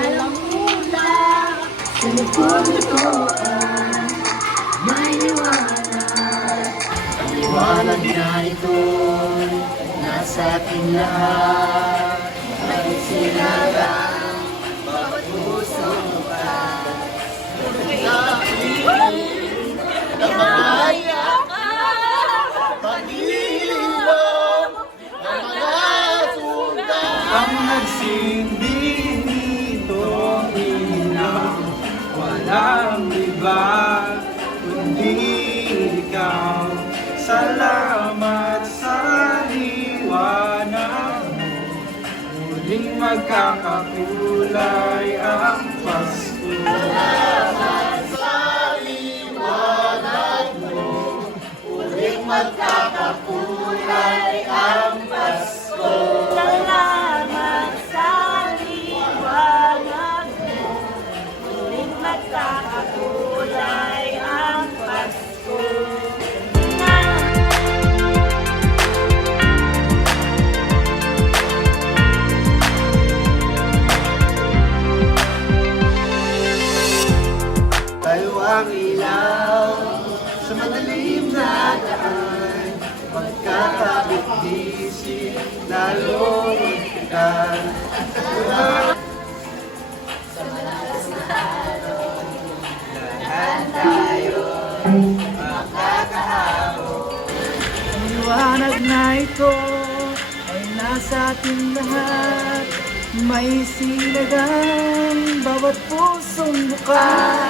walang kulang. Sa likod nito may liwanag. Ang liwanag na ito nasa ating lahat. May sinagang bawat pusong bukas. Na mga yakan, pag-ilog ng mga sugat. Ang nagsindi nitong ilaw, walang iba kundi ikaw. Salamat sa liwanag mo, muling magkakakulay ang Pasko. Salamat sa liwanag mo, muling magkakakulay ang Pasko. Salamat sa liwanag mo, muling magkakakulay ang Pasko. Tayo ang ilaw sa madilim na daan, magkakabit-bisig, lalong magtikan. Sa malakas na araw, Lahat tayo makakahabol. ang liwanag na ito ay nasa ating lahat. May sinagang bawat pusong bukas.